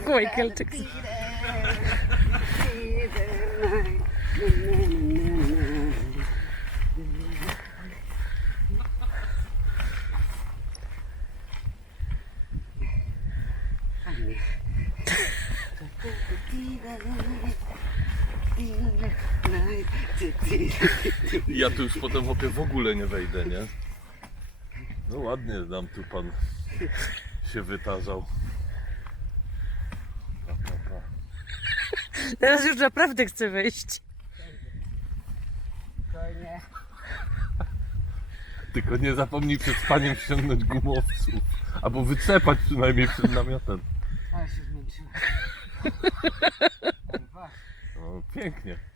Michaelczyk. Ja tu już potem chłopie w ogóle nie wejdę, nie? No ładnie nam tu pan się wytarzał. Teraz już naprawdę chcę wejść. Tylko nie zapomnij przed spaniem ściągnąć gumowców. Albo wytrzepać przynajmniej przed namiotem. Ale się zmęczyłem. No, pięknie.